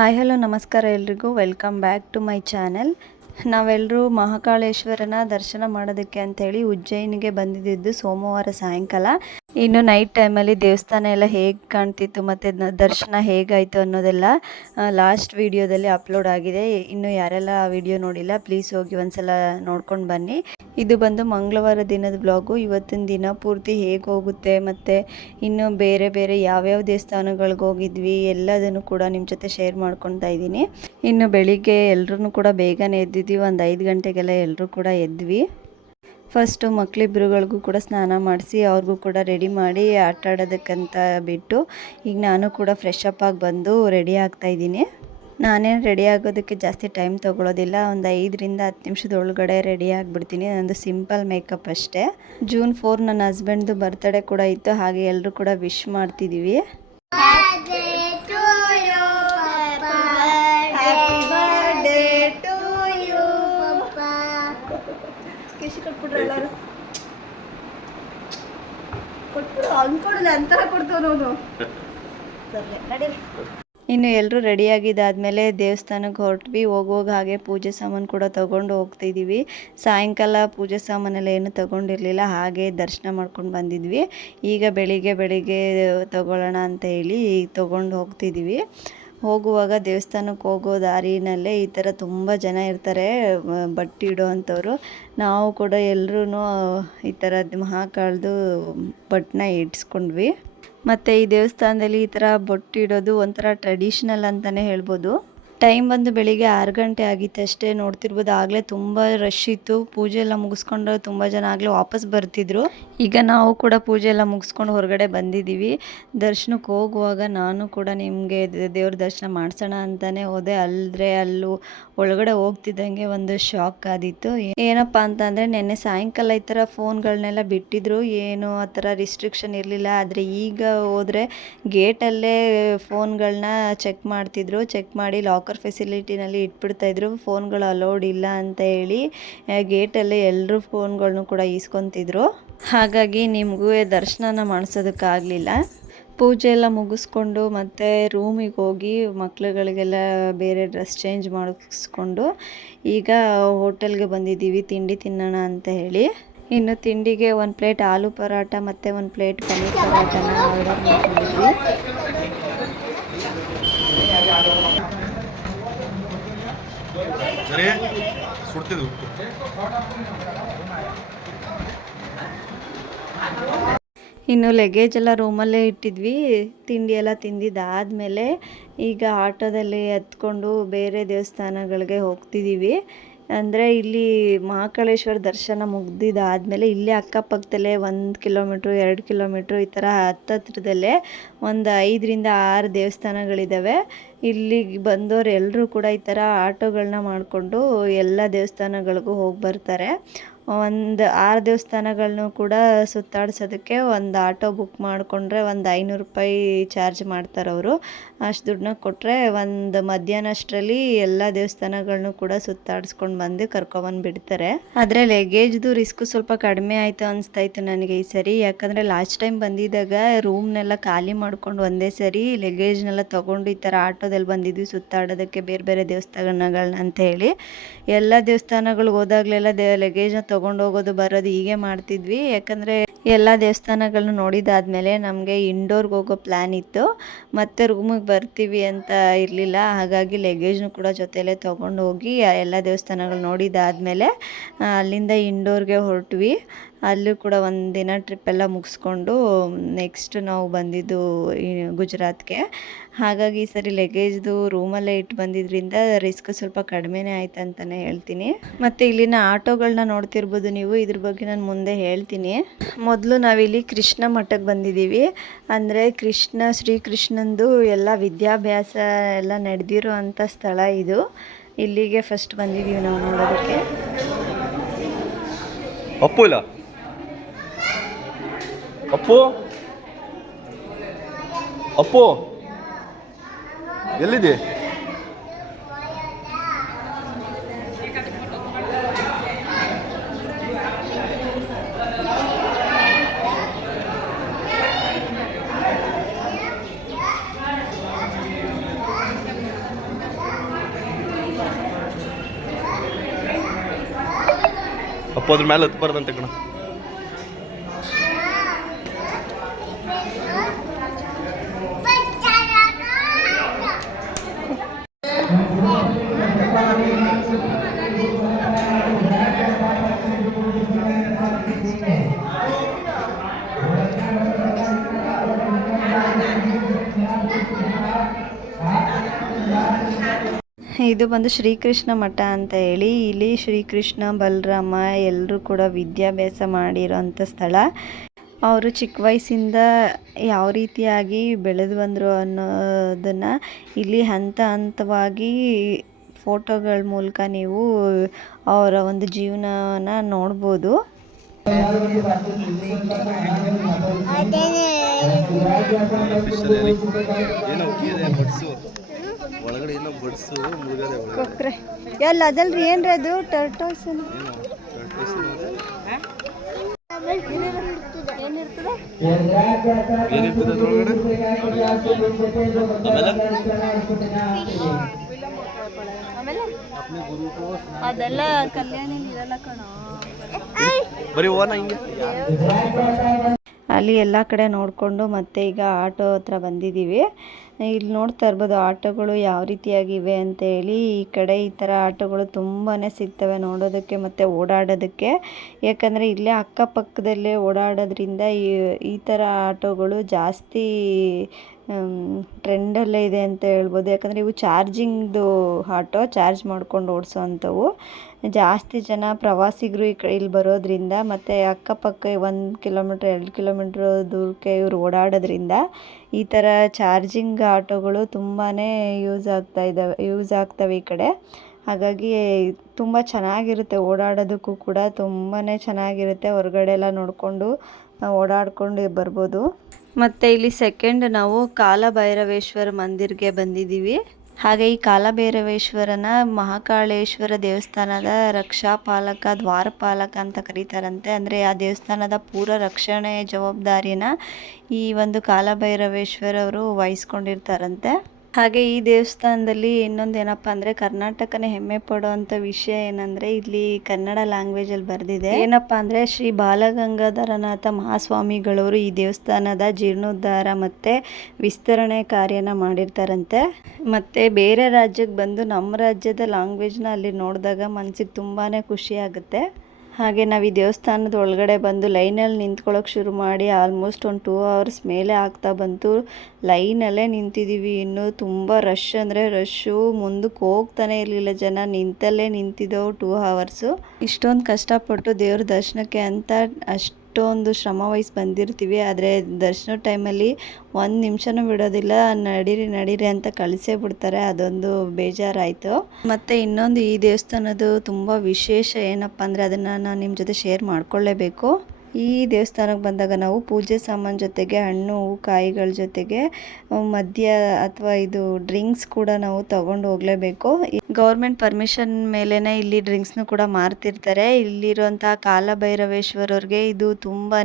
Hi hello ನಮಸ್ಕಾರ ಎಲ್ರಿಗೂ welcome back to my channel ನಾವೆಲ್ಲರೂ ಮಹಾಕಾಳೇಶ್ವರನ ದರ್ಶನ ಮಾಡೋದಕ್ಕೆ ಅಂಥೇಳಿ ಉಜ್ಜಯಿನಿಗೆ ಬಂದಿದ್ದು ಸೋಮವಾರ ಸಾಯಂಕಾಲ. ಇನ್ನು ನೈಟ್ ಟೈಮಲ್ಲಿ ದೇವಸ್ಥಾನ ಎಲ್ಲ ಹೇಗೆ ಕಾಣ್ತಿತ್ತು ಮತ್ತು ದರ್ಶನ ಹೇಗಾಯಿತು ಅನ್ನೋದೆಲ್ಲ ಲಾಸ್ಟ್ ವಿಡಿಯೋದಲ್ಲಿ ಅಪ್ಲೋಡ್ ಆಗಿದೆ. ಇನ್ನು ಯಾರೆಲ್ಲ ಆ ವಿಡಿಯೋ ನೋಡಿಲ್ಲ ಪ್ಲೀಸ್ ಹೋಗಿ ಒಂದ್ಸಲ ನೋಡ್ಕೊಂಡು ಬನ್ನಿ. ಇದು ಬಂದು ಮಂಗಳವಾರ ದಿನದ ಬ್ಲಾಗು ಇವತ್ತಿನ ದಿನ ಪೂರ್ತಿ ಹೇಗೆ ಹೋಗುತ್ತೆ ಮತ್ತು ಇನ್ನು ಬೇರೆ ಬೇರೆ ಯಾವ್ಯಾವ ದೇವಸ್ಥಾನಗಳಿಗೆ ಹೋಗಿದ್ವಿ ಎಲ್ಲದನ್ನು ಕೂಡ ನಿಮ್ಮ ಜೊತೆ ಶೇರ್ ಮಾಡ್ಕೊತಾ ಇದ್ದೀನಿ. ಇನ್ನು ಬೆಳಿಗ್ಗೆ ಎಲ್ಲರೂ ಕೂಡ ಬೇಗನೆ ಎದ್ದಿದ್ವಿ ಒಂದು ಐದು ಗಂಟೆಗೆಲ್ಲ ಎಲ್ಲರೂ ಕೂಡ ಎದ್ವಿ. ಫಸ್ಟು ಮಕ್ಕಳಿಬ್ರುಗಳಿಗೂ ಕೂಡ ಸ್ನಾನ ಮಾಡಿಸಿ ಅವ್ರಿಗೂ ಕೂಡ ರೆಡಿ ಮಾಡಿ ಆಟ ಆಡೋದಕ್ಕಂತ ಬಿಟ್ಟು ಈಗ ನಾನು ಕೂಡ ಫ್ರೆಶ್ ಅಪ್ ಆಗಿ ಬಂದು ರೆಡಿ ಆಗ್ತಾ ಇದ್ದೀನಿ. ನಾನೇನು ರೆಡಿ ಆಗೋದಕ್ಕೆ ಜಾಸ್ತಿ ಟೈಮ್ ತೊಗೊಳೋದಿಲ್ಲ. ಒಂದು ಐದರಿಂದ ಹತ್ತು ನಿಮಿಷದ ಒಳಗಡೆ ರೆಡಿ ಆಗಿಬಿಡ್ತೀನಿ. ನಂದು ಸಿಂಪಲ್ ಮೇಕಪ್ ಅಷ್ಟೇ. ಜೂನ್ ಫೋರ್ ನನ್ನ ಹಸ್ಬೆಂಡ್ದು ಬರ್ತಡೇ ಕೂಡ ಇತ್ತು. ಹಾಗೆ ಎಲ್ಲರೂ ಕೂಡ ವಿಶ್ ಮಾಡ್ತಿದ್ದೀವಿ ಕಿಶಿ ಕೊಟ್ಬಿಟ್ರೆ ಎಲ್ಲರೂ. ಕೊಟ್ಬಿಡು ಅನ್ಕೊಡಲ್ಲ ಅಂತರ ಇನ್ನು ಎಲ್ಲರೂ ರೆಡಿಯಾಗಿದ್ದಾದಮೇಲೆ ದೇವಸ್ಥಾನಕ್ಕೆ ಹೊರಟ್ವಿ. ಹೋಗುವಾಗ ಹಾಗೆ ಪೂಜೆ ಸಾಮಾನು ಕೂಡ ತೊಗೊಂಡು ಹೋಗ್ತಿದ್ದೀವಿ ಸಾಯಂಕಾಲ ಪೂಜೆ ಸಾಮಾನೆಲ್ಲ ಏನು ತೊಗೊಂಡಿರಲಿಲ್ಲ, ಹಾಗೆ ದರ್ಶನ ಮಾಡ್ಕೊಂಡು ಬಂದಿದ್ವಿ. ಈಗ ಬೆಳಿಗ್ಗೆ ಬೆಳಿಗ್ಗೆ ತಗೊಳ್ಳೋಣ ಅಂತ ಹೇಳಿ ತೊಗೊಂಡು ಹೋಗ್ತಿದ್ದೀವಿ ಹೋಗುವಾಗ ದೇವಸ್ಥಾನಕ್ಕೆ ಹೋಗೋ ದಾರಿನಲ್ಲೇ ಈ ಥರ ತುಂಬ ಜನ ಇರ್ತಾರೆ ಬಟ್ಟೆ ಇಡೋ ಅಂಥವ್ರು ನಾವು ಕೂಡ ಎಲ್ಲರೂ ಈ ಥರ ಮಹಾಕಾಳ್ದು ಬಟ್ಟನ್ನ ಇಡ್ಸ್ಕೊಂಡ್ವಿ. ಮತ್ತು ಈ ದೇವಸ್ಥಾನದಲ್ಲಿ ಈ ಥರ ಬೊಟ್ಟಿಡೋದು ಒಂಥರ ಟ್ರೆಡಿಷ್ನಲ್ ಅಂತಲೇ ಹೇಳ್ಬೋದು. ಟೈಮ್ ಬಂದು ಬೆಳಿಗ್ಗೆ ಆರು ಗಂಟೆ ಆಗಿತ್ತು ಅಷ್ಟೇ ನೋಡ್ತಿರ್ಬೋದು. ಆಗಲೇ ತುಂಬ ರಶ್ ಇತ್ತು. ಪೂಜೆ ಎಲ್ಲ ಮುಗಿಸ್ಕೊಂಡು ತುಂಬ ಜನ ಆಗಲೇ ವಾಪಸ್ ಬರ್ತಿದ್ರು. ಈಗ ನಾವು ಕೂಡ ಪೂಜೆ ಎಲ್ಲ ಮುಗಿಸ್ಕೊಂಡು ಹೊರಗಡೆ ಬಂದಿದ್ದೀವಿ. ದರ್ಶನಕ್ಕೆ ಹೋಗುವಾಗ ನಾನು ಕೂಡ ನಿಮಗೆ ದೇವ್ರ ದರ್ಶನ ಮಾಡಿಸೋಣ ಅಂತಲೇ ಹೋದೆ. ಅಲ್ಲದ್ರೆ ಅಲ್ಲೂ ಒಳಗಡೆ ಹೋಗ್ತಿದ್ದಂಗೆ ಒಂದು ಶಾಕ್ ಆದಿತ್ತು ಏನಪ್ಪ ಅಂತಂದರೆ ನೆನ್ನೆ ಸಾಯಂಕಾಲ ಈ ಥರ ಫೋನ್ಗಳನ್ನೆಲ್ಲ ಬಿಟ್ಟಿದ್ರು. ಏನು ಆ ಥರ ರಿಸ್ಟ್ರಿಕ್ಷನ್ ಇರಲಿಲ್ಲ. ಆದರೆ ಈಗ ಹೋದರೆ ಗೇಟಲ್ಲೇ ಫೋನ್ಗಳನ್ನ ಚೆಕ್ ಮಾಡ್ತಿದ್ರು. ಚೆಕ್ ಮಾಡಿ ಲಾಕರ್ ಫೆಸಿಲಿಟಿನಲ್ಲಿ ಇಟ್ಬಿಡ್ತಾಯಿದ್ರು ಫೋನ್ಗಳು ಅಲೌಡ್ ಇಲ್ಲ ಅಂತ ಹೇಳಿ ಗೇಟಲ್ಲೇ ಎಲ್ಲರೂ ಫೋನ್ಗಳನ್ನೂ ಕೂಡ ಈಸ್ಕೊತಿದ್ರು. ಹಾಗಾಗಿ ನಿಮಗೂ ದರ್ಶನನ ಮಾಡಿಸೋದಕ್ಕಾಗಲಿಲ್ಲ. ಪೂಜೆ ಎಲ್ಲ ಮುಗಿಸ್ಕೊಂಡು ಮತ್ತು ರೂಮಿಗೆ ಹೋಗಿ ಮಕ್ಳುಗಳಿಗೆಲ್ಲ ಬೇರೆ ಡ್ರೆಸ್ ಚೇಂಜ್ ಮಾಡಿಸ್ಕೊಂಡು ಈಗ ಹೋಟೆಲ್ಗೆ ಬಂದಿದ್ದೀವಿ, ತಿಂಡಿ ತಿನ್ನೋಣ ಅಂತ ಹೇಳಿ. ಇನ್ನು ತಿಂಡಿಗೆ ಒಂದು ಪ್ಲೇಟ್ ಆಲೂ ಪರಾಟ ಮತ್ತು ಒಂದು ಪ್ಲೇಟ್ ಪನ್ನೀರ್ ಪರಾಟನ ಆರ್ಡರ್ ಮಾಡ್ಕೊಂಡಿದ್ವಿ. ಸುಡ್ತಿದ್ದು ಉಪ್ಪು. ಇನ್ನು ಲಗೇಜ್ ಎಲ್ಲ ರೂಮಲ್ಲೇ ಇಟ್ಟಿದ್ವಿ. ತಿಂಡಿ ಎಲ್ಲ ತಿಂದಿದ್ದಾದಮೇಲೆ ಈಗ ಆಟೋದಲ್ಲಿ ಎತ್ಕೊಂಡು ಬೇರೆ ದೇವಸ್ಥಾನಗಳಿಗೆ ಹೋಗ್ತಿದ್ದೀವಿ ಅಂದರೆ ಇಲ್ಲಿ ಮಹಾಕಾಳೇಶ್ವರ ದರ್ಶನ ಮುಗ್ದಿದ್ದಾದಮೇಲೆ ಇಲ್ಲೇ ಅಕ್ಕಪಕ್ಕದಲ್ಲೇ ಒಂದು ಕಿಲೋಮೀಟ್ರು ಎರಡು ಕಿಲೋಮೀಟ್ರು ಈ ಥರ ಹತ್ತತ್ರದಲ್ಲೇ ಒಂದು ಐದರಿಂದ ಆರು ದೇವಸ್ಥಾನಗಳಿದ್ದಾವೆ ಇಲ್ಲಿಗೆ ಬಂದವರು ಎಲ್ಲರೂ ಕೂಡ ಈ ಥರ ಆಟೋಗಳನ್ನ ಮಾಡಿಕೊಂಡು ಎಲ್ಲ ದೇವಸ್ಥಾನಗಳಿಗೂ ಹೋಗಿ ಬರ್ತಾರೆ. ಒಂದು ಆರು ದೇವಸ್ಥಾನಗಳನ್ನು ಕೂಡ ಸುತ್ತಾಡ್ಸೋದಕ್ಕೆ ಒಂದು ಆಟೋ ಬುಕ್ ಮಾಡಿಕೊಂಡ್ರೆ ಒಂದು ಐನೂರು ರೂಪಾಯಿ ಚಾರ್ಜ್ ಮಾಡ್ತಾರೆ ಅವರು ಅಷ್ಟು ದುಡ್ಡನ್ನ ಕೊಟ್ಟರೆ ಒಂದು ಮಧ್ಯಾಹ್ನ ಅಷ್ಟರಲ್ಲಿ ಎಲ್ಲ ದೇವಸ್ಥಾನಗಳನ್ನು ಕೂಡ ಸುತ್ತಾಡಿಸ್ಕೊಂಡು ಬಂದು ಕರ್ಕೊಬಂದು ಬಿಡ್ತಾರೆ. ಆದರೆ ಲಗೇಜ್ದು ರಿಸ್ಕು ಸ್ವಲ್ಪ ಕಡಿಮೆ ಆಯಿತು ಅನಿಸ್ತಾ ಇತ್ತು ನನಗೆ ಈ ಸರಿ. ಯಾಕಂದರೆ ಲಾಸ್ಟ್ ಟೈಮ್ ಬಂದಿದ್ದಾಗ ರೂಮ್ನೆಲ್ಲ ಖಾಲಿ ಮಾಡ್ಕೊಂಡು ಒಂದೇ ಸರಿ ಲಗೇಜ್ನೆಲ್ಲ ತೊಗೊಂಡು ಈ ಥರ ಆಟೋದಲ್ಲಿ ಬಂದಿದ್ವಿ ಸುತ್ತಾಡೋದಕ್ಕೆ ಬೇರೆ ಬೇರೆ ದೇವಸ್ಥಾನಗಳನ್ನ ಅಂತ ಹೇಳಿ. ಎಲ್ಲ ದೇವಸ್ಥಾನಗಳಿಗೆ ಹೋದಾಗಲೆಲ್ಲ ದೇ ಲಗೇಜ್ನ ತೊಗೊಂಡು ಹೋಗೋದು ಬರೋದು ಹೀಗೆ ಮಾಡ್ತಿದ್ವಿ. ಯಾಕಂದರೆ ಎಲ್ಲ ದೇವಸ್ಥಾನಗಳನ್ನ ನೋಡಿದಾದ್ಮೇಲೆ ನಮಗೆ ಇಂಡೋರ್ಗೆ ಹೋಗೋ ಪ್ಲ್ಯಾನ್ ಇತ್ತು. ಮತ್ತೆ ರೂಮಿಗೆ ಬರ್ತೀವಿ ಅಂತ ಇರಲಿಲ್ಲ. ಹಾಗಾಗಿ ಲಗೇಜ್ನು ಕೂಡ ಜೊತೆಲೇ ತೊಗೊಂಡು ಹೋಗಿ ಎಲ್ಲ ದೇವಸ್ಥಾನಗಳು ನೋಡಿದಾದ್ಮೇಲೆ ಅಲ್ಲಿಂದ ಇಂಡೋರ್ಗೆ ಹೊರಟ್ವಿ. ಅಲ್ಲೂ ಕೂಡ ಒಂದಿನ ಟ್ರಿಪ್ ಎಲ್ಲ ಮುಗಿಸ್ಕೊಂಡು ನೆಕ್ಸ್ಟ್ ನಾವು ಬಂದಿದ್ದು ಗುಜರಾತ್ಗೆ. ಹಾಗಾಗಿ ಈ ಸರಿ ಲಗೇಜ್ದು ರೂಮಲ್ಲೇ ಇಟ್ಟು ಬಂದಿದ್ದರಿಂದ ರಿಸ್ಕ್ ಸ್ವಲ್ಪ ಕಡಿಮೆನೇ ಆಯ್ತು ಅಂತಲೇ ಹೇಳ್ತೀನಿ. ಮತ್ತು ಇಲ್ಲಿನ ಆಟೋಗಳನ್ನ ನೋಡ್ತಿರ್ಬೋದು ನೀವು, ಇದ್ರ ಬಗ್ಗೆ ನಾನು ಮುಂದೆ ಹೇಳ್ತೀನಿ. ಮೊದಲು ನಾವಿಲ್ಲಿ ಕೃಷ್ಣ ಮಠಕ್ಕೆ ಬಂದಿದ್ದೀವಿ. ಅಂದರೆ ಕೃಷ್ಣ, ಶ್ರೀಕೃಷ್ಣಂದು ಎಲ್ಲ ವಿದ್ಯಾಭ್ಯಾಸ ಎಲ್ಲ ನಡೆದಿರೋ ಅಂಥ ಸ್ಥಳ ಇದು. ಇಲ್ಲಿಗೆ ಫಸ್ಟ್ ಬಂದಿದ್ದೀವಿ ನಾವು ನೋಡೋದಕ್ಕೆ. ಅಪ್ಪು ಅಪ್ಪು? ಅಪ್ಪು? ಎಲ್ಲಿದೆ ಅಪ್ಪು ಅದ್ರ ಮೇಲೆ ಹತ್ಬಾರ್ದಂತೆ ಕಣ. ಇದು ಬಂದು ಶ್ರೀಕೃಷ್ಣ ಮಠ ಅಂತ ಹೇಳಿ, ಇಲ್ಲಿ ಶ್ರೀಕೃಷ್ಣ, ಬಲರಾಮ ಎಲ್ಲರೂ ಕೂಡ ವಿದ್ಯಾಭ್ಯಾಸ ಮಾಡಿರೋಂಥ ಸ್ಥಳ. ಅವರು ಚಿಕ್ಕ ವಯಸ್ಸಿಂದ ಯಾವ ರೀತಿಯಾಗಿ ಬೆಳೆದು ಬಂದರು ಅನ್ನೋದನ್ನು ಇಲ್ಲಿ ಹಂತ ಹಂತವಾಗಿ ಫೋಟೋಗಳ ಮೂಲಕ ನೀವು ಅವರ ಒಂದು ಜೀವನವನ್ನ ನೋಡ್ಬೋದು. ಒಳಗಡೆ ಏನೋ ಬಡ್ಸು ಒಳಗಡೆ. ಕೊಕ್ರೆ. ಎಲ್ಲ ಅದಲ್ರಿ ಏನ್ರಿ ಅದು? ಟರ್ಟಲ್ಸ್. ಏನಿರ್ತದೆ ಅದ್ರೊಳಗಡೆ? ಆಮೇಲೆ? ಅದೆಲ್ಲ ಕಲ್ಯಾಣಿ ಇರಲ್ಲ ಕಣೋ. ಬರೀ ಓನ ಹಿಂಗೆ? ಅಲ್ಲಿ ಎಲ್ಲ ಕಡೆ ನೋಡಿಕೊಂಡು ಮತ್ತೆ ಈಗ ಆಟೋ ಹತ್ರ ಬಂದಿದ್ದೀವಿ. ಇಲ್ಲಿ ನೋಡ್ತಾ ಇರ್ಬೋದು ಆಟೋಗಳು ಯಾವ ರೀತಿಯಾಗಿವೆ ಅಂತ ಹೇಳಿ. ಈ ಕಡೆ ಈ ಥರ ಆಟೋಗಳು ತುಂಬಾ ಸಿಗ್ತವೆ ನೋಡೋದಕ್ಕೆ ಮತ್ತು ಓಡಾಡೋದಕ್ಕೆ. ಯಾಕಂದರೆ ಇಲ್ಲೇ ಅಕ್ಕಪಕ್ಕದಲ್ಲೇ ಓಡಾಡೋದ್ರಿಂದ ಈ ಈ ಥರ ಆಟೋಗಳು ಜಾಸ್ತಿ ಟ್ರೆಂಡಲ್ಲೇ ಇದೆ ಅಂತ ಹೇಳ್ಬೋದು. ಯಾಕಂದರೆ ಇವು ಚಾರ್ಜಿಂಗ್ದು ಆಟೋ ಚಾರ್ಜ್ ಮಾಡ್ಕೊಂಡು ಓಡಿಸೋ ಜಾಸ್ತಿ ಜನ ಪ್ರವಾಸಿಗರು ಈ ಕಡೆ ಇಲ್ಲಿ ಬರೋದ್ರಿಂದ ಮತ್ತು ಅಕ್ಕಪಕ್ಕ ಒಂದು ಕಿಲೋಮೀಟ್ರ್, ಎರಡು ಕಿಲೋಮೀಟ್ರ್ ದೂರಕ್ಕೆ ಇವರು ಓಡಾಡೋದ್ರಿಂದ ಈ ಥರ ಚಾರ್ಜಿಂಗ್ ಆಟೋಗಳು ತುಂಬಾ ಯೂಸ್ ಆಗ್ತಾ ಇದ್ದಾವೆ ಯೂಸ್ ಆಗ್ತವೆ ಈ ಕಡೆ. ಹಾಗಾಗಿ ತುಂಬ ಚೆನ್ನಾಗಿರುತ್ತೆ ಓಡಾಡೋದಕ್ಕೂ ಕೂಡ ತುಂಬಾ ಚೆನ್ನಾಗಿರುತ್ತೆ. ಹೊರಗಡೆ ಎಲ್ಲ ನೋಡಿಕೊಂಡು ಓಡಾಡ್ಕೊಂಡು ಬರ್ಬೋದು. ಮತ್ತು ಇಲ್ಲಿ ಸೆಕೆಂಡ್ ನಾವು ಕಾಲಭೈರವೇಶ್ವರ ಮಂದಿರ್ಗೆ ಬಂದಿದ್ದೀವಿ. ಹಾಗೆ ಈ ಕಾಲಭೈರವೇಶ್ವರನ ಮಹಾಕಾಳೇಶ್ವರ ದೇವಸ್ಥಾನದ ರಕ್ಷಾಪಾಲಕ, ದ್ವಾರಪಾಲಕ ಅಂತ ಕರೀತಾರಂತೆ. ಅಂದರೆ ಆ ದೇವಸ್ಥಾನದ ಪೂರ ರಕ್ಷಣೆ ಜವಾಬ್ದಾರಿನ ಈ ಒಂದು ಕಾಲಭೈರವೇಶ್ವರವರು ವಹಿಸ್ಕೊಂಡಿರ್ತಾರಂತೆ. ಹಾಗೆ ಈ ದೇವಸ್ಥಾನದಲ್ಲಿ ಇನ್ನೊಂದು ಏನಪ್ಪ ಅಂದರೆ ಕರ್ನಾಟಕನೇ ಹೆಮ್ಮೆ ಪಡುವಂಥ ವಿಷಯ ಏನಂದರೆ ಇಲ್ಲಿ ಕನ್ನಡ ಲ್ಯಾಂಗ್ವೇಜಲ್ಲಿ ಬರೆದಿದೆ. ಏನಪ್ಪ ಅಂದರೆ ಶ್ರೀ ಬಾಲಗಂಗಾಧರನಾಥ ಮಹಾಸ್ವಾಮಿಗಳವರು ಈ ದೇವಸ್ಥಾನದ ಜೀರ್ಣೋದ್ಧಾರ ಮತ್ತು ವಿಸ್ತರಣೆ ಕಾರ್ಯನ ಮಾಡಿರ್ತಾರಂತೆ. ಮತ್ತು ಬೇರೆ ರಾಜ್ಯಕ್ಕೆ ಬಂದು ನಮ್ಮ ರಾಜ್ಯದ ಲ್ಯಾಂಗ್ವೇಜ್ನ ಅಲ್ಲಿ ನೋಡಿದಾಗ ಮನ್ಸಿಗೆ ತುಂಬಾ ಖುಷಿ ಆಗುತ್ತೆ. ಹಾಗೆ ನಾವು ಈ ದೇವಸ್ಥಾನದ ಒಳಗಡೆ ಬಂದು ಲೈನಲ್ಲಿ ನಿಂತ್ಕೊಳ್ಳೋಕೆ ಶುರು ಮಾಡಿ ಆಲ್ಮೋಸ್ಟ್ ಒಂದು ಟೂ ಅವರ್ಸ್ ಮೇಲೆ ಆಗ್ತಾ ಬಂತು. ಲೈನಲ್ಲೇ ನಿಂತಿದ್ದೀವಿ ಇನ್ನು ತುಂಬ ರಶ್ ಅಂದರೆ ರಶ್ಶು ಮುಂದಕ್ಕೆ ಹೋಗ್ತಾನೆ ಇರಲಿಲ್ಲ ಜನ. ನಿಂತಲ್ಲೇ ನಿಂತಿದ್ದವು ಟೂ ಅವರ್ಸು ಇಷ್ಟೊಂದು ಕಷ್ಟಪಟ್ಟು ದೇವ್ರ ದರ್ಶನಕ್ಕೆ ಅಂತ ಅಷ್ಟೊಂದು ಶ್ರಮ ವಹಿಸಿ ಬಂದಿರ್ತೀವಿ, ಆದರೆ ದರ್ಶನ ಟೈಮಲ್ಲಿ ಒಂದು ನಿಮಿಷನೂ ಬಿಡೋದಿಲ್ಲ, ನಡೀರಿ ನಡೀರಿ ಅಂತ ಕಳಿಸೇ ಬಿಡ್ತಾರೆ, ಅದೊಂದು ಬೇಜಾರಾಯಿತು. ಮತ್ತು ಇನ್ನೊಂದು ಈ ದೇವಸ್ಥಾನದ್ದು ತುಂಬ ವಿಶೇಷ ಏನಪ್ಪ ಅಂದರೆ ಅದನ್ನು ನಾನು ನಿಮ್ಮ ಜೊತೆ ಶೇರ್ ಮಾಡ್ಕೊಳ್ಳೇಬೇಕು ಈ ದೇವಸ್ಥಾನಕ್ಕೆ ಬಂದಾಗ ನಾವು ಪೂಜೆ ಸಾಮಾನು ಜೊತೆಗೆ ಹಣ್ಣು ಹೂವು ಕಾಯಿಗಳ ಜೊತೆಗೆ ಮದ್ಯ ಅಥವಾ ಇದು ಡ್ರಿಂಕ್ಸ್ ಕೂಡ ನಾವು ತಗೊಂಡು ಹೋಗಲೇಬೇಕು. ಗೌರ್ಮೆಂಟ್ ಪರ್ಮಿಷನ್ ಮೇಲೇ ಇಲ್ಲಿ ಡ್ರಿಂಕ್ಸ್ನು ಕೂಡ ಮಾರ್ತಿರ್ತಾರೆ. ಇಲ್ಲಿರುವಂತಹ ಕಾಲಭೈರವೇಶ್ವರವ್ರಿಗೆ ಇದು ತುಂಬಾ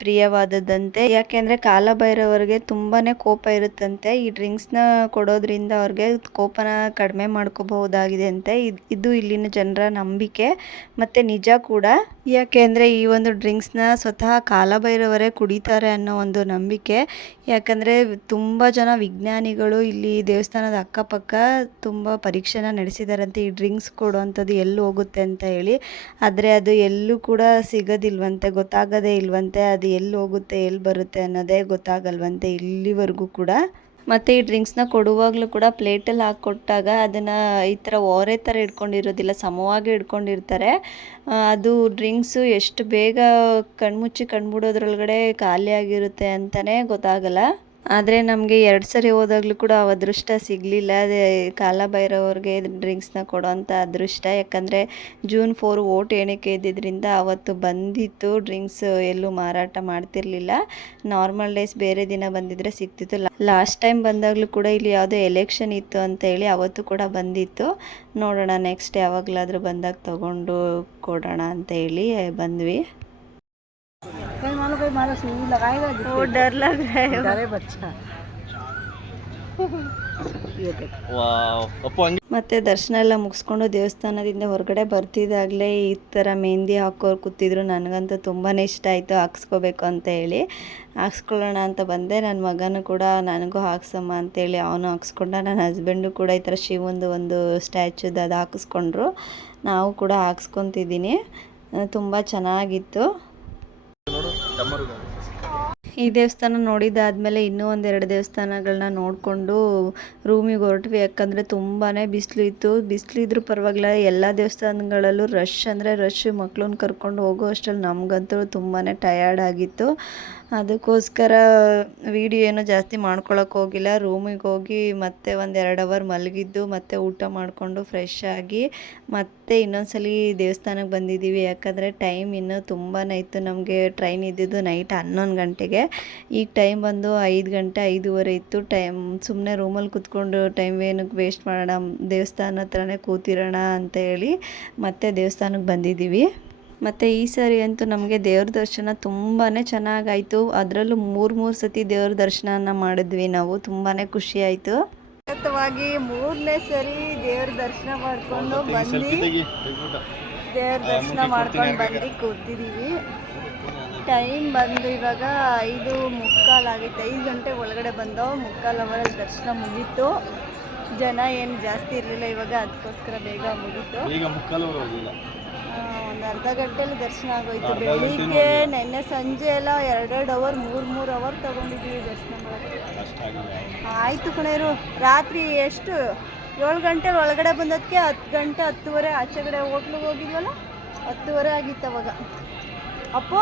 ಪ್ರಿಯವಾದದ್ದಂತೆ. ಯಾಕೆಂದರೆ ಕಾಲಭೈರವರಿಗೆ ತುಂಬಾ ಕೋಪ ಇರುತ್ತಂತೆ. ಈ ಡ್ರಿಂಕ್ಸ್ನ ಕೊಡೋದ್ರಿಂದ ಅವ್ರಿಗೆ ಕೋಪನ ಕಡಿಮೆ ಮಾಡ್ಕೋಬಹುದಾಗಿದೆ ಅಂತೆ ಇದು ಇಲ್ಲಿನ ಜನರ ನಂಬಿಕೆ. ಮತ್ತು ನಿಜ ಕೂಡ. ಯಾಕೆಂದರೆ ಈ ಒಂದು ಡ್ರಿಂಕ್ಸ್ನ ಸ್ವತಃ ಕಾಲಭೈರವರೇ ಕುಡಿತಾರೆ ಅನ್ನೋ ಒಂದು ನಂಬಿಕೆ. ಯಾಕಂದರೆ ತುಂಬ ಜನ ವಿಜ್ಞಾನಿಗಳು ಇಲ್ಲಿ ದೇವಸ್ಥಾನದ ಅಕ್ಕಪಕ್ಕ ತುಂಬ ಪರಿ ಪರೀಕ್ಷೆನ ನಡೆಸಿದಾರಂತೆ. ಈ ಡ್ರಿಂಕ್ಸ್ ಕೊಡುವಂಥದ್ದು ಎಲ್ಲಿ ಹೋಗುತ್ತೆ ಅಂತ ಹೇಳಿ. ಆದರೆ ಅದು ಎಲ್ಲೂ ಕೂಡ ಸಿಗೋದಿಲ್ವಂತೆ, ಗೊತ್ತಾಗೋದೇ ಇಲ್ವಂತೆ. ಅದು ಎಲ್ಲಿ ಹೋಗುತ್ತೆ, ಎಲ್ಲಿ ಬರುತ್ತೆ ಅನ್ನೋದೇ ಗೊತ್ತಾಗಲ್ವಂತೆ ಇಲ್ಲಿವರೆಗೂ ಕೂಡ. ಮತ್ತು ಈ ಡ್ರಿಂಕ್ಸ್ನ ಕೊಡುವಾಗಲೂ ಕೂಡ ಪ್ಲೇಟಲ್ಲಿ ಹಾಕ್ಕೊಟ್ಟಾಗ ಅದನ್ನು ಈ ಥರ ಓರೆ ಥರ ಇಟ್ಕೊಂಡಿರೋದಿಲ್ಲ, ಸಮವಾಗಿ ಇಟ್ಕೊಂಡಿರ್ತಾರೆ. ಅದು ಡ್ರಿಂಕ್ಸು ಎಷ್ಟು ಬೇಗ ಕಣ್ಮುಚ್ಚಿ ಕಣ್ಬಿಡೋದ್ರೊಳಗಡೆ ಖಾಲಿಯಾಗಿರುತ್ತೆ ಅಂತಲೇ ಗೊತ್ತಾಗಲ್ಲ. ಆದರೆ ನಮಗೆ ಎರಡು ಸರಿ ಹೋದಾಗಲೂ ಕೂಡ ಆ ಅದೃಷ್ಟ ಸಿಗಲಿಲ್ಲ. ಅದೇ ಕಾಲಭೈರವ್ರಿಗೆ ಡ್ರಿಂಕ್ಸ್ನ ಕೊಡೋವಂಥ ಅದೃಷ್ಟ. ಯಾಕಂದರೆ ಜೂನ್ ಫೋರ್ ಓಟ್ ಎಣಿಕೆ ಇದ್ದಿದ್ದರಿಂದ ಅವತ್ತು ಬಂದಿತ್ತು ಡ್ರಿಂಕ್ಸ್ ಎಲ್ಲೂ ಮಾರಾಟ ಮಾಡ್ತಿರ್ಲಿಲ್ಲ. ನಾರ್ಮಲ್ ಡೇಸ್ ಬೇರೆ ದಿನ ಬಂದಿದ್ರೆ ಸಿಗ್ತಿತ್ತು. ಲಾಸ್ಟ್ ಟೈಮ್ ಬಂದಾಗಲೂ ಕೂಡ ಇಲ್ಲಿ ಯಾವುದೋ ಎಲೆಕ್ಷನ್ ಇತ್ತು ಅಂತ ಹೇಳಿ ಅವತ್ತು ಕೂಡ ಬಂದಿತ್ತು. ನೋಡೋಣ ನೆಕ್ಸ್ಟ್ ಯಾವಾಗಲಾದರೂ ಬಂದಾಗ ತಗೊಂಡು ಕೊಡೋಣ ಅಂತ ಹೇಳಿ ಬಂದ್ವಿ. कल मानो कोई मारा सुई लगाएगा वो डर लग रहा है अरे बच्चा ये देख ವಾವ್ ಅಪ್ಪು ಹಂಗೆ ಮತ್ತು ದರ್ಶನ ಎಲ್ಲ ಮುಗಿಸ್ಕೊಂಡು ದೇವಸ್ಥಾನದಿಂದ ಹೊರಗಡೆ ಬರ್ತಿದ್ದಾಗಲೇ ಈ ಥರ ಮೆಹಂದಿ ಹಾಕೋರು ಕೂತಿದ್ರು ನನಗಂತೂ ತುಂಬಾ ಇಷ್ಟ ಆಯಿತು ಹಾಕ್ಸ್ಕೋಬೇಕು ಅಂತ ಹೇಳಿ ಹಾಕ್ಸ್ಕೊಳ್ಳೋಣ ಅಂತ ಬಂದೆ ನನ್ನ ಮಗನೂ ಕೂಡ ನನಗೂ ಹಾಕ್ಸಮ್ಮ ಅಂತೇಳಿ ಅವನು ಹಾಕ್ಸ್ಕೊಂಡ ನನ್ನ ಹಸ್ಬೆಂಡು ಕೂಡ ಈ ಥರ ಶಿವಂದು ಒಂದು ಸ್ಟ್ಯಾಚ್ಯೂದು ಅದು ಹಾಕಿಸ್ಕೊಂಡ್ರು ನಾವು ಕೂಡ ಹಾಕ್ಸ್ಕೊತಿದ್ದೀನಿ ತುಂಬ ಚೆನ್ನಾಗಿತ್ತು ನೋಡು ಡಮರುಗ ಈ ದೇವಸ್ಥಾನ ನೋಡಿದ್ದಾದಮೇಲೆ ಇನ್ನೂ ಒಂದೆರಡು ದೇವಸ್ಥಾನಗಳನ್ನ ನೋಡಿಕೊಂಡು ರೂಮಿಗೆ ಹೊರಟ್ವಿ. ಯಾಕಂದರೆ ತುಂಬಾ ಬಿಸಿಲು ಇತ್ತು. ಬಿಸಿಲು ಇದ್ರೂ ಪರವಾಗಿಲ್ಲ, ಎಲ್ಲ ದೇವಸ್ಥಾನಗಳಲ್ಲೂ ರಶ್ ಅಂದರೆ ರಶ್ ಮಕ್ಳನ್ನ ಕರ್ಕೊಂಡು ಹೋಗೋ ಅಷ್ಟರಲ್ಲಿ ನಮಗಂತೂ ತುಂಬಾ ಟಯರ್ಡ್ ಆಗಿತ್ತು. ಅದಕ್ಕೋಸ್ಕರ ವಿಡಿಯೋ ಏನು ಜಾಸ್ತಿ ಮಾಡ್ಕೊಳಕ್ಕೆ ಹೋಗಿಲ್ಲ. ರೂಮಿಗೆ ಹೋಗಿ ಮತ್ತೆ ಒಂದು ಎರಡು ಅವರ್ ಮಲಗಿದ್ದು, ಮತ್ತೆ ಊಟ ಮಾಡಿಕೊಂಡು ಫ್ರೆಶ್ ಆಗಿ ಮತ್ತೆ ಇನ್ನೊಂದ್ಸಲಿ ದೇವಸ್ಥಾನಕ್ಕೆ ಬಂದಿದ್ದೀವಿ. ಯಾಕಂದರೆ ಟೈಮ್ ಇನ್ನೂ ತುಂಬಾ ಇತ್ತು. ನಮಗೆ ಟ್ರೈನ್ ಇದ್ದಿದ್ದು ನೈಟ್ ಹನ್ನೊಂದು ಗಂಟೆಗೆ. ಈಗ ಟೈಮ್ ಬಂದು ಐದು ಗಂಟೆ ಐದೂವರೆ ಇತ್ತು. ಟೈಮ್ ಸುಮ್ಮನೆ ರೂಮಲ್ಲಿ ಕೂತ್ಕೊಂಡು ಟೈಮ್ ಏನಕ್ಕೆ ವೇಸ್ಟ್ ಮಾಡೋಣ, ದೇವಸ್ಥಾನ ಹತ್ರನೇ ಕೂತಿರೋಣ ಅಂತ ಹೇಳಿ ಮತ್ತೆ ದೇವಸ್ಥಾನಕ್ಕೆ ಬಂದಿದ್ದೀವಿ. ಮತ್ತು ಈ ಸಾರಿ ಅಂತೂ ನಮಗೆ ದೇವ್ರ ದರ್ಶನ ತುಂಬಾ ಚೆನ್ನಾಗಾಯಿತು. ಅದರಲ್ಲೂ ಮೂರು ಮೂರು ಸತಿ ದೇವ್ರ ದರ್ಶನನ ಮಾಡಿದ್ವಿ ನಾವು. ತುಂಬಾ ಖುಷಿ ಆಯಿತು. ಸತತವಾಗಿ ಮೂರನೇ ಸರಿ ದೇವ್ರ ದರ್ಶನ ಮಾಡಿಕೊಂಡು ಬಂದು ದೇವ್ರ ದರ್ಶನ ಮಾಡ್ಕೊಂಡು ಬಂದು ಕೂತಿದ್ದೀವಿ ಟೈಮ್ ಬಂದು ಇವಾಗ ಐದು ಮುಕ್ಕಾಲಾಗಿತ್ತು ಐದು ಗಂಟೆ ಒಳಗಡೆ ಬಂದೋ ಮುಕ್ಕಾಲು ಅವರಲ್ಲಿ ದರ್ಶನ ಮುಗೀತು. ಜನ ಏನು ಜಾಸ್ತಿ ಇರಲಿಲ್ಲ ಇವಾಗ ಅದಕ್ಕೋಸ್ಕರ ಬೇಗ ಮುಗೀತು. ಈಗ ಮುಕ್ಕಾಲು ಒಂದು ಅರ್ಧ ಗಂಟೆಲಿ ದರ್ಶನ ಆಗೋಯ್ತು. ಬೆಳಿಗ್ಗೆ ನಿನ್ನೆ ಸಂಜೆ ಎಲ್ಲ ಎರಡೆರಡು ಅವರ್ ಮೂರು ಮೂರು ಅವರ್ ತಗೊಂಡಿದ್ದೀವಿ ದರ್ಶನ ಮಾಡೋಕ್ಕೆ. ಆಯಿತು ಕಣೇರು ರಾತ್ರಿ ಎಷ್ಟು? ಏಳು ಗಂಟೆ ಒಳಗಡೆ ಬಂದದಕ್ಕೆ ಹತ್ತು ಗಂಟೆ ಹತ್ತುವರೆ ಆಚೆಗಡೆ ಹೋಟ್ಲಿಗೆ ಹೋಗಿದ್ವಲ್ಲ? ಹತ್ತುವರೆ ಆಗಿತ್ತು ಅವಾಗ. ಅಪ್ಪು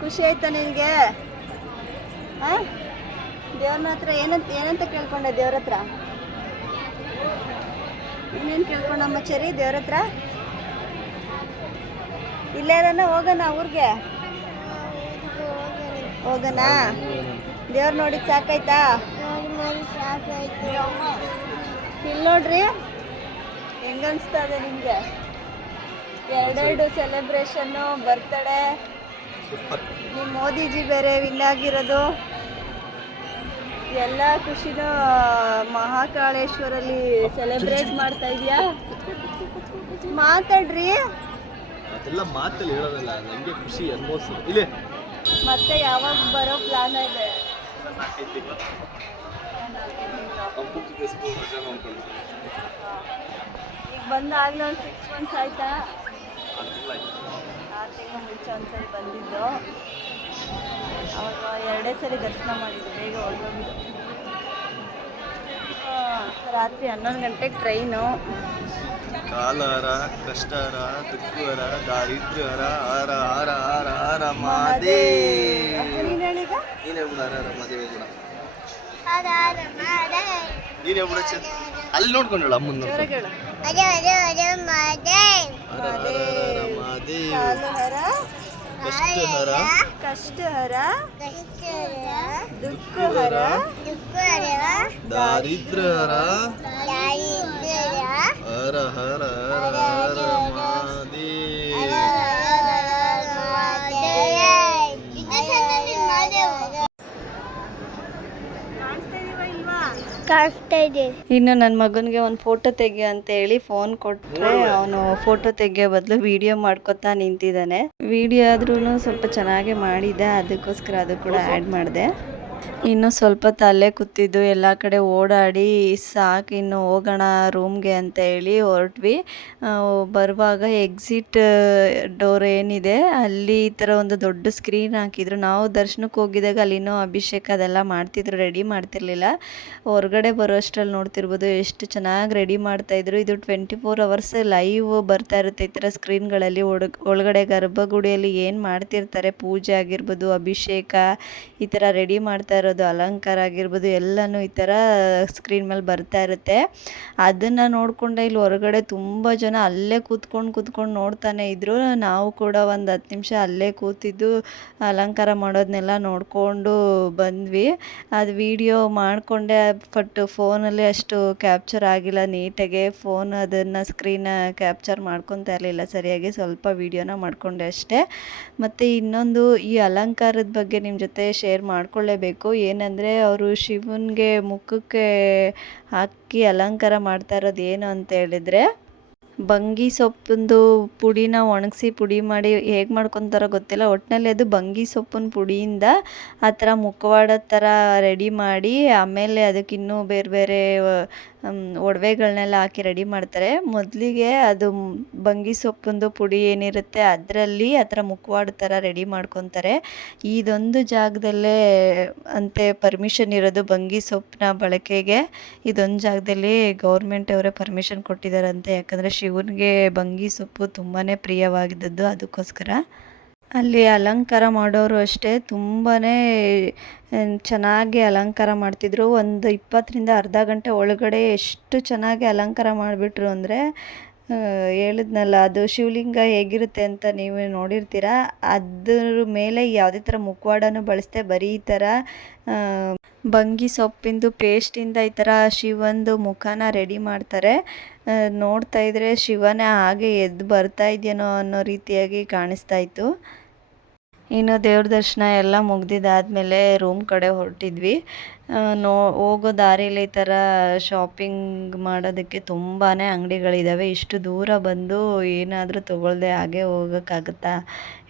ಖುಷಿ ಆಯ್ತಾ ನಿನಗೆ? ಹಾಂ ದೇವ್ರನ ಹತ್ರ ಏನಂತ ಏನಂತ ಕೇಳ್ಕೊಂಡೆ ದೇವ್ರ ಹತ್ರ ಇನ್ನೇನು ಕೇಳ್ಕೊಂಡಮ್ಮ ಚರಿ ದೇವ್ರ ಹತ್ರ ಇಲ್ಲೇರನ್ನ ಹೋಗೋಣ ಊರಿಗೆ? ಹೋಗೋಣ? ದೇವ್ರ ನೋಡಿ ಸಾಕಾಯ್ತಾ? ಇಲ್ಲಿ ನೋಡ್ರಿ, ಹೆಂಗ ಅನ್ಸ್ತಾ ಇದೆ ನಿಮ್ಗೆ? ಎರಡೆರಡು ಸೆಲೆಬ್ರೇಷನ್ನು ಬರ್ತಡೆ ನಿಮ್ಮ ಮೋದಿಜಿ ಬೇರೆ ವಿನ್ ಆಗಿರೋದು. ಎಲ್ಲ ಖುಷಿನೂ ಮಹಾಕಾಳೇಶ್ವರಲ್ಲಿ ಸೆಲೆಬ್ರೇಟ್ ಮಾಡ್ತಾ ಇದೆಯಾ? ಮಾತಾಡ್ರಿ. ಅದೆಲ್ಲ ಮಾತಲ್ಲಿ ಹೇಳೋದಲ್ಲ ನನಗೆ ಖುಷಿ ಅನ್ಭವಿಸು ಇಲ್ಲಿ. ಮತ್ತೆ ಯಾವಾಗ ಬರೋ ಪ್ಲಾನ್ ಇದೆ? ಈಗ ಬಂದಾಗಲೇ ಒಂದು ಸಿಕ್ಸ್ ಮಂತ್ಸ್ ಆಯ್ತಾ? ಆರು ತಿಂಗಳು ಮುಂಚೆ ಒಂದ್ಸರಿ ಬಂದಿದ್ದು. ಅವಾಗ ಎರಡೇ ಸರಿ ದರ್ಶನ ಮಾಡಿದ್ದು ಬೇಗ ಹೊರಗೋಗಿದ್ದು ರಾತ್ರಿ ಹನ್ನೊಂದು ಗಂಟೆಗೆ ಟ್ರೈನು. ಕಾಲಾರ ಕಷ್ಟರ ದುಃಖರ ದಾರಿದ್ರ ಹರ ಹರ ಹರ ಹರ ಮಾದೇ. ನೀನು ಹೇಳಿದ ನೀನೇ ಬಿಡ ಮಾದೇವ ನೀನೇ ಚೆನ್ನ ಅಲ್ಲಿ ನೋಡ್ಕೊಂಡಳ ಅಮ್ಮನ ಜೋರಾಗಿ ಹೇಳು. ಹರ ಹರ ಹರ ಹರ ಮಾದೇವ ಕಾಲಹರ. కష్టహర. కష్టహర. దుఃఖహర. దుఃఖహర. దారిద్రహర. ಇನ್ನು ನನ್ನ ಮಗನಿಗೆ ಒಂದು ಫೋಟೋ ತೆಗೆ ಅಂತ ಹೇಳಿ ಫೋನ್ ಕೊಟ್ಟರೆ ಅವನು ಫೋಟೋ ತೆಗೆಯೋ ಬದಲು ವಿಡಿಯೋ ಮಾಡ್ಕೊತಾ ನಿಂತಿದ್ದಾನೆ. ವಿಡಿಯೋ ಆದ್ರೂ ಸ್ವಲ್ಪ ಚೆನ್ನಾಗೆ ಮಾಡಿದ್ದೆ ಅದಕ್ಕೋಸ್ಕರ ಅದು ಕೂಡ ಆ್ಯಡ್ ಮಾಡಿದೆ. ಇನ್ನು ಸ್ವಲ್ಪ ತಲೆ ಕೂತಿದ್ದು, ಎಲ್ಲ ಕಡೆ ಓಡಾಡಿ ಸಾಕು, ಇನ್ನು ಹೋಗೋಣ ರೂಮ್ಗೆ ಅಂತ ಹೇಳಿ ಹೊರಟ್ವಿ. ಬರುವಾಗ ಎಕ್ಸಿಟ್ ಡೋರ್ ಏನಿದೆ, ಅಲ್ಲಿ ಈ ಥರ ಒಂದು ದೊಡ್ಡ ಸ್ಕ್ರೀನ್ ಹಾಕಿದ್ರು. ನಾವು ದರ್ಶನಕ್ಕೆ ಹೋಗಿದಾಗ ಅಲ್ಲಿನೂ ಅಭಿಷೇಕ ಅದೆಲ್ಲ ಮಾಡ್ತಿದ್ರು ರೆಡಿ ಮಾಡ್ತಿರ್ಲಿಲ್ಲ. ಹೊರಗಡೆ ಬರೋ ಅಷ್ಟರಲ್ಲಿ ನೋಡ್ತಿರ್ಬೋದು ಎಷ್ಟು ಚೆನ್ನಾಗಿ ರೆಡಿ ಮಾಡ್ತಾಯಿದ್ರು ಇದು ಟ್ವೆಂಟಿ ಫೋರ್ ಅವರ್ಸ್ ಲೈವ್ ಬರ್ತಾ ಇರುತ್ತೆ ಈ ಥರ ಸ್ಕ್ರೀನ್ಗಳಲ್ಲಿ ಒಳ ಒಳಗಡೆ ಗರ್ಭಗುಡಿಯಲ್ಲಿ ಏನು ಮಾಡ್ತಿರ್ತಾರೆ? ಪೂಜೆ ಆಗಿರ್ಬೋದು, ಅಭಿಷೇಕ, ಈ ಥರ ರೆಡಿ ಮಾಡ್ತಾ ಇರೋದು, ಅಲಂಕಾರ ಆಗಿರ್ಬೋದು, ಎಲ್ಲನೂ ಈ ಥರ ಸ್ಕ್ರೀನ್ ಮೇಲೆ ಬರ್ತಾ ಇರುತ್ತೆ. ಅದನ್ನು ನೋಡಿಕೊಂಡೆ ಇಲ್ಲಿ ಹೊರಗಡೆ ತುಂಬ ಜನ ಅಲ್ಲೇ ಕೂತ್ಕೊಂಡು ಕೂತ್ಕೊಂಡು ನೋಡ್ತಾನೆ ಇದ್ದರು ನಾವು ಕೂಡ ಒಂದು ಹತ್ತು ನಿಮಿಷ ಅಲ್ಲೇ ಕೂತಿದ್ದು, ಅಲಂಕಾರ ಮಾಡೋದನ್ನೆಲ್ಲ ನೋಡಿಕೊಂಡು ಬಂದ್ವಿ. ಅದು ವಿಡಿಯೋ ಮಾಡಿಕೊಂಡೆ ಬಟ್ ಫೋನಲ್ಲಿ ಅಷ್ಟು ಕ್ಯಾಪ್ಚರ್ ಆಗಿಲ್ಲ. ನೀಟಾಗೆ ಫೋನ್ ಅದನ್ನು ಸ್ಕ್ರೀನ್ ಕ್ಯಾಪ್ಚರ್ ಮಾಡ್ಕೊತಾ ಇರಲಿಲ್ಲ. ಸರಿಯಾಗಿ ಸ್ವಲ್ಪ ವೀಡಿಯೋನ ಮಾಡಿಕೊಂಡೆ ಅಷ್ಟೇ. ಮತ್ತು ಇನ್ನೊಂದು ಈ ಅಲಂಕಾರದ ಬಗ್ಗೆ ನಿಮ್ಮ ಜೊತೆ ಶೇರ್ ಮಾಡ್ಕೊಳ್ಳೇಬೇಕು. ಏನಂದರೆ ಅವರು ಶಿವನಿಗೆ ಮುಖಕ್ಕೆ ಹಾಕಿ ಅಲಂಕಾರ ಮಾಡ್ತಾ ಇರೋದು ಏನು ಅಂತ ಹೇಳಿದರೆ, ಬಂಗಿ ಸೊಪ್ಪಿಂದು ಪುಡಿನ ಒಣಗಿಸಿ ಪುಡಿ ಮಾಡಿ ಹೇಗೆ ಮಾಡ್ಕೊತಾರೋ ಗೊತ್ತಿಲ್ಲ. ಒಟ್ಟಿನಲ್ಲಿ ಅದು ಬಂಗಿ ಸೊಪ್ಪಿನ ಪುಡಿಯಿಂದ ಆ ಥರ ಮುಖವಾಡ ಥರ ರೆಡಿ ಮಾಡಿ, ಆಮೇಲೆ ಅದಕ್ಕೆ ಇನ್ನೂ ಬೇರೆ ಬೇರೆ ಒಡವೆಗಳ್ನೆಲ್ಲ ಹಾಕಿ ರೆಡಿ ಮಾಡ್ತಾರೆ. ಮೊದಲಿಗೆ ಅದು ಬಂಗಿ ಸೊಪ್ಪಿಂದು ಪುಡಿ ಏನಿರುತ್ತೆ ಅದರಲ್ಲಿ ಆ ಥರ ಮುಖವಾಡ ಥರ ರೆಡಿ ಮಾಡ್ಕೊತಾರೆ. ಇದೊಂದು ಜಾಗದಲ್ಲೇ ಅಂತೆ ಪರ್ಮಿಷನ್ ಇರೋದು ಬಂಗಿ ಸೊಪ್ಪನ್ನ ಬಳಕೆಗೆ. ಇದೊಂದು ಜಾಗದಲ್ಲಿ ಗೌರ್ಮೆಂಟ್ ಅವರೇ ಪರ್ಮಿಷನ್ ಕೊಟ್ಟಿದ್ದಾರಂತೆ ಯಾಕಂದರೆ ಶಿವನಿಗೆ ಬಂಗಿ ಸೊಪ್ಪು ತುಂಬಾ ಪ್ರಿಯವಾಗಿದ್ದದ್ದು ಅದಕ್ಕೋಸ್ಕರ. ಅಲ್ಲಿ ಅಲಂಕಾರ ಮಾಡೋರು ಅಷ್ಟೇ. ತುಂಬಾ ಚೆನ್ನಾಗಿ ಅಲಂಕಾರ ಮಾಡ್ತಿದ್ರು. ಒಂದು ಇಪ್ಪತ್ತರಿಂದ ಅರ್ಧ ಗಂಟೆ ಒಳಗಡೆ ಎಷ್ಟು ಚೆನ್ನಾಗಿ ಅಲಂಕಾರ ಮಾಡಿಬಿಟ್ರು ಅಂದರೆ ಹೇಳಿದ್ನಲ್ಲ, ಅದು ಶಿವಲಿಂಗ ಹೇಗಿರುತ್ತೆ ಅಂತ ನೀವು ನೋಡಿರ್ತೀರ. ಅದ್ರ ಮೇಲೆ ಯಾವುದೇ ಥರ ಮುಖವಾಡನೂ ಬಳಸದೆ ಬರೀ ಈ ಥರ ಬಂಗಿ ಸೊಪ್ಪಿಂದು ಪೇಸ್ಟಿಂದ ಈ ಥರ ಶಿವಂದು ಮುಖನ ರೆಡಿ ಮಾಡ್ತಾರೆ. ನೋಡ್ತಾ ಇದ್ರೆ ಶಿವನೇ ಹಾಗೆ ಎದ್ದು ಬರ್ತಾ ಇದೆಯೇನೋ ಅನ್ನೋ ರೀತಿಯಾಗಿ ಕಾಣಿಸ್ತಾ ಇತ್ತು. ಇನ್ನು ದೇವ್ರ ದರ್ಶನ ಎಲ್ಲ ಮುಗ್ದಿದ್ದಾದಮೇಲೆ ರೂಮ್ ಕಡೆ ಹೊರಟಿದ್ವಿ. ನೋ, ಹೋಗೋ ದಾರಿಲಿ ಈ ಥರ ಶಾಪಿಂಗ್ ಮಾಡೋದಕ್ಕೆ ತುಂಬಾ ಅಂಗಡಿಗಳಿದ್ದಾವೆ ಇಷ್ಟು ದೂರ ಬಂದು ಏನಾದರೂ ತೊಗೊಳ್ದೆ ಹಾಗೆ ಹೋಗೋಕ್ಕಾಗುತ್ತಾ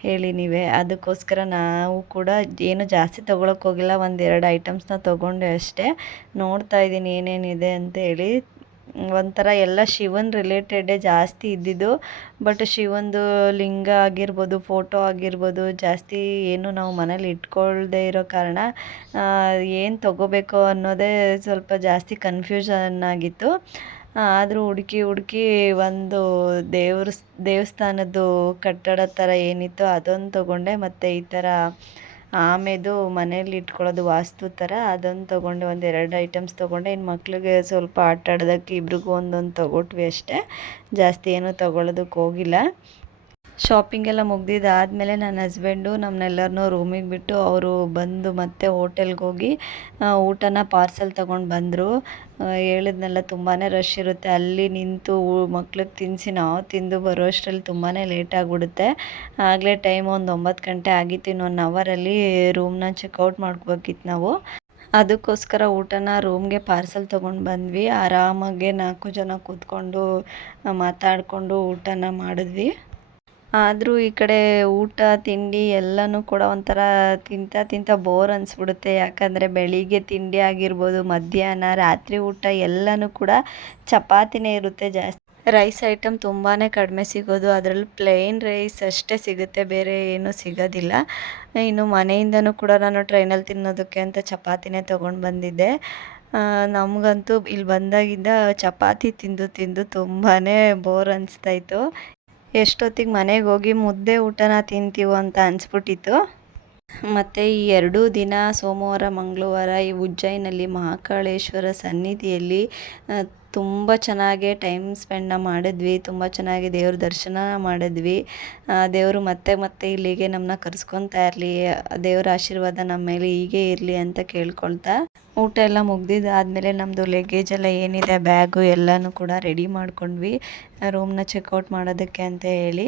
ಹೇಳಿ ನೀವೇ. ಅದಕ್ಕೋಸ್ಕರ ನಾವು ಕೂಡ ಏನು ಜಾಸ್ತಿ ತೊಗೊಳಕ್ಕೆ ಹೋಗಿಲ್ಲ. ಒಂದೆರಡು ಐಟಮ್ಸ್ನ ತೊಗೊಂಡೆ ಅಷ್ಟೇ. ನೋಡ್ತಾ ಇದ್ದೀನಿ ಏನೇನಿದೆ ಅಂತ ಹೇಳಿ ಒಂಥರ ಎಲ್ಲ ಶಿವನ್ ರಿಲೇಟೆಡೇ ಜಾಸ್ತಿ ಇದ್ದಿದ್ದು. ಬಟ್ ಶಿವಂದು ಲಿಂಗ ಆಗಿರ್ಬೋದು ಫೋಟೋ ಆಗಿರ್ಬೋದು, ಜಾಸ್ತಿ ಏನು ನಾವು ಮನೇಲಿ ಇಟ್ಕೊಳ್ದೇ ಇರೋ ಕಾರಣ ಏನು ತೊಗೋಬೇಕು ಅನ್ನೋದೇ ಸ್ವಲ್ಪ ಜಾಸ್ತಿ ಕನ್ಫ್ಯೂಷನ್ ಆಗಿತ್ತು. ಆದರೂ ಹುಡುಕಿ ಹುಡುಕಿ ಒಂದು ದೇವ್ರ, ದೇವಸ್ಥಾನದ್ದು ಕಟ್ಟಡ ಥರ ಏನಿತ್ತು ಅದೊಂದು ತಗೊಂಡೆ. ಮತ್ತು ಈ ಥರ ಆಮೆದು ಮನೇಲಿ ಇಟ್ಕೊಳ್ಳೋದು ವಾಸ್ತು ಥರ, ಅದೊಂದು ತೊಗೊಂಡೆ ಒಂದು ಎರಡು ಐಟಮ್ಸ್ ತೊಗೊಂಡೆ. ಇನ್ನು ಮಕ್ಕಳಿಗೆ ಸ್ವಲ್ಪ ಆಟ ಆಡೋದಕ್ಕೆ ಇಬ್ರಿಗೂ ಒಂದೊಂದು ತೊಗೊಟ್ವಿ ಅಷ್ಟೇ. ಜಾಸ್ತಿ ಏನೂ ತೊಗೊಳೋದಕ್ಕೆ ಹೋಗಿಲ್ಲ. ಶಾಪಿಂಗ್ ಎಲ್ಲ ಮುಗ್ದಿದ್ದಾದಮೇಲೆ ನನ್ನ ಹಸ್ಬೆಂಡು ನಮ್ಮನ್ನೆಲ್ಲರನ್ನೂ ರೂಮಿಗೆ ಬಿಟ್ಟು ಅವರು ಬಂದು ಮತ್ತೆ ಹೋಟೆಲ್ಗೆ ಹೋಗಿ ಊಟನ ಪಾರ್ಸೆಲ್ ತೊಗೊಂಡು ಬಂದರು. ಹೇಳಿದ್ನೆಲ್ಲ ತುಂಬಾ ರಶ್ ಇರುತ್ತೆ. ಅಲ್ಲಿ ನಿಂತು ಮಕ್ಳಿಗೆ ತಿನ್ನಿಸಿ ನಾವು ತಿಂದು ಬರೋ ಅಷ್ಟರಲ್ಲಿ ತುಂಬಾ ಲೇಟ್ ಆಗಿಬಿಡುತ್ತೆ. ಆಗಲೇ ಟೈಮ್ ಒಂದು ಒಂಬತ್ತು ಗಂಟೆ ಆಗಿತ್ತು ಇನ್ನು ಒನ್ ಅವರಲ್ಲಿ ರೂಮ್ನ ಚೆಕ್ಔಟ್ ಮಾಡ್ಕೋಬೇಕಿತ್ತು ನಾವು. ಅದಕ್ಕೋಸ್ಕರ ಊಟನ ರೂಮ್ಗೆ ಪಾರ್ಸೆಲ್ ತೊಗೊಂಡು ಬಂದ್ವಿ. ಆರಾಮಾಗೆ ನಾಲ್ಕು ಜನ ಕೂತ್ಕೊಂಡು ಮಾತಾಡಿಕೊಂಡು ಊಟನ ಮಾಡಿದ್ವಿ. ಆದರೂ ಈ ಕಡೆ ಊಟ, ತಿಂಡಿ ಎಲ್ಲನೂ ಕೂಡ ಒಂಥರ ತಿಂತ ತಿಂತ ಬೋರ್ ಅನಿಸ್ಬಿಡುತ್ತೆ. ಯಾಕಂದರೆ ಬೆಳಿಗ್ಗೆ ತಿಂಡಿ ಆಗಿರ್ಬೋದು, ಮಧ್ಯಾಹ್ನ, ರಾತ್ರಿ ಊಟ ಎಲ್ಲನೂ ಕೂಡ ಚಪಾತಿನೇ ಇರುತ್ತೆ ಜಾಸ್ತಿ. ರೈಸ್ ಐಟಮ್ ತುಂಬಾ ಕಡಿಮೆ ಸಿಗೋದು. ಅದರಲ್ಲಿ ಪ್ಲೇನ್ ರೈಸ್ ಅಷ್ಟೇ ಸಿಗುತ್ತೆ. ಬೇರೆ ಏನೂ ಸಿಗೋದಿಲ್ಲ. ಇನ್ನು ಮನೆಯಿಂದನೂ ಕೂಡ ನಾನು ಟ್ರೈನಲ್ಲಿ ತಿನ್ನೋದಕ್ಕೆ ಅಂತ ಚಪಾತಿನೇ ತೊಗೊಂಡು ಬಂದಿದ್ದೆ. ನಮಗಂತೂ ಇಲ್ಲಿ ಬಂದಾಗಿಂದ ಚಪಾತಿ ತಿಂದು ತಿಂದು ತುಂಬಾ ಬೋರ್ ಅನಿಸ್ತಾಯಿತ್ತು ಎಷ್ಟೊತ್ತಿಗೆ ಮನೆಗೆ ಹೋಗಿ ಮುದ್ದೆ ಊಟನ ತಿಂತೀವೋ ಅಂತ ಅನಿಸ್ಬಿಟ್ಟಿತ್ತು. ಮತ್ತು ಈ ಎರಡೂ ದಿನ ಸೋಮವಾರ, ಮಂಗಳವಾರ ಈ ಉಜ್ಜಯಿನಲ್ಲಿ ಮಹಾಕಾಳೇಶ್ವರ ಸನ್ನಿಧಿಯಲ್ಲಿ ತುಂಬ ಚೆನ್ನಾಗಿ ಟೈಮ್ ಸ್ಪೆಂಡ್ನ ಮಾಡಿದ್ವಿ, ತುಂಬ ಚೆನ್ನಾಗಿ ದೇವ್ರ ದರ್ಶನ ಮಾಡಿದ್ವಿ. ದೇವರು ಮತ್ತೆ ಮತ್ತೆ ಇಲ್ಲಿಗೆ ನಮ್ಮನ್ನ ಕರೆಸ್ಕೊತಾ ಇರಲಿ, ದೇವ್ರ ಆಶೀರ್ವಾದ ನಮ್ಮ ಮೇಲೆ ಹೀಗೆ ಇರಲಿ ಅಂತ ಕೇಳ್ಕೊಳ್ತಾ ಊಟ ಎಲ್ಲ ಮುಗ್ದಿದ್ದಾದಮೇಲೆ ನಮ್ಮದು ಲಗೇಜ್ ಎಲ್ಲ ಏನಿದೆ ಬ್ಯಾಗು ಎಲ್ಲನೂ ಕೂಡ ರೆಡಿ ಮಾಡ್ಕೊಂಡ್ವಿ. ರೂಮ್ನ ಚೆಕ್ಔಟ್ ಮಾಡೋದಕ್ಕೆ ಅಂತ ಹೇಳಿ.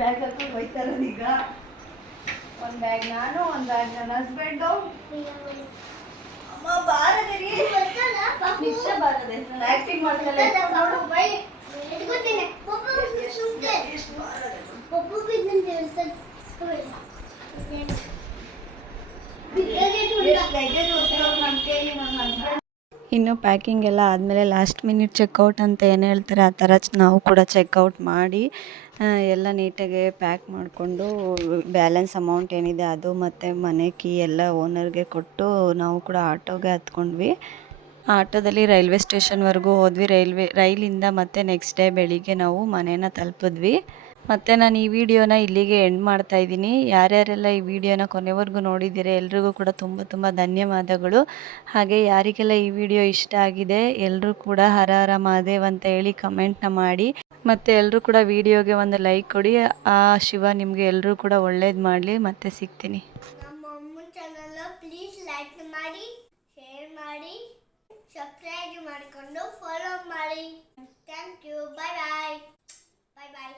ಬ್ಯಾಗ್ ಒಂದು ಬ್ಯಾಗ್ ನಾನು ಒಂದು ಬ್ಯಾಗ್ ನನ್ನ ಹಸ್ಬೆಂಡು ಅಮ್ಮ ಬಾರದೆ ರೀ ನಿಮಿಷ ಬಾರದೆ. ನಾನು ಆಕ್ಟಿಂಗ್ ಮಾಡ್ತಲ್ಲ ಇನ್ನು ಪ್ಯಾಕಿಂಗ್ ಎಲ್ಲ ಆದಮೇಲೆ ಲಾಸ್ಟ್ ಮಿನಿಟ್ ಚೆಕ್ಔಟ್ ಅಂತ ಏನು ಹೇಳ್ತಾರೆ ಆ ಥರ ನಾವು ಕೂಡ ಚೆಕ್ಔಟ್ ಮಾಡಿ ಎಲ್ಲ ನೀಟಾಗಿ ಪ್ಯಾಕ್ ಮಾಡಿಕೊಂಡು ಬ್ಯಾಲೆನ್ಸ್ ಅಮೌಂಟ್ ಏನಿದೆ ಅದು ಮತ್ತು ಮನೆ ಕೀ ಎಲ್ಲ ಓನರ್ಗೆ ಕೊಟ್ಟು ನಾವು ಕೂಡ ಆಟೋಗೆ ಹತ್ಕೊಂಡ್ವಿ. ಆಟೋದಲ್ಲಿ ರೈಲ್ವೆ ಸ್ಟೇಷನ್ವರೆಗೂ ಹೋದ್ವಿ. ರೈಲ್ವೆ, ರೈಲಿಂದ ಮತ್ತೆ ನೆಕ್ಸ್ಟ್ ಡೇ ಬೆಳಿಗ್ಗೆ ನಾವು ಮನೇನ ತಲುಪಿದ್ವಿ. ಮತ್ತು ನಾನು ಈ ವಿಡಿಯೋನ ಇಲ್ಲಿಗೆ ಎಂಡ್ ಮಾಡ್ತಾ ಇದ್ದೀನಿ. ಯಾರ್ಯಾರೆಲ್ಲ ಈ ವಿಡಿಯೋನ ಕೊನೆವರೆಗೂ ನೋಡಿದ್ದೀರಿ ಎಲ್ರಿಗೂ ಕೂಡ ತುಂಬ ತುಂಬ ಧನ್ಯವಾದಗಳು. ಹಾಗೆ ಯಾರಿಗೆಲ್ಲ ಈ ವಿಡಿಯೋ ಇಷ್ಟ ಆಗಿದೆ ಎಲ್ಲರೂ ಕೂಡ ಹರ ಹರ ಮಹಾದೇವ್ ಅಂತ ಹೇಳಿ ಕಮೆಂಟ್ನ ಮಾಡಿ. ಮತ್ತು ಎಲ್ಲರೂ ಕೂಡ ವಿಡಿಯೋಗೆ ಒಂದು ಲೈಕ್ ಕೊಡಿ. ಆ ಶಿವ ನಿಮಗೆ ಎಲ್ಲರೂ ಕೂಡ ಒಳ್ಳೇದು ಮಾಡಲಿ. ಮತ್ತೆ ಸಿಗ್ತೀನಿ. ಪ್ಲೀಸ್ ಲೈಕ್ ಮಾಡಿ ಬಾಯ್ ಬೈ ಬಾಯ್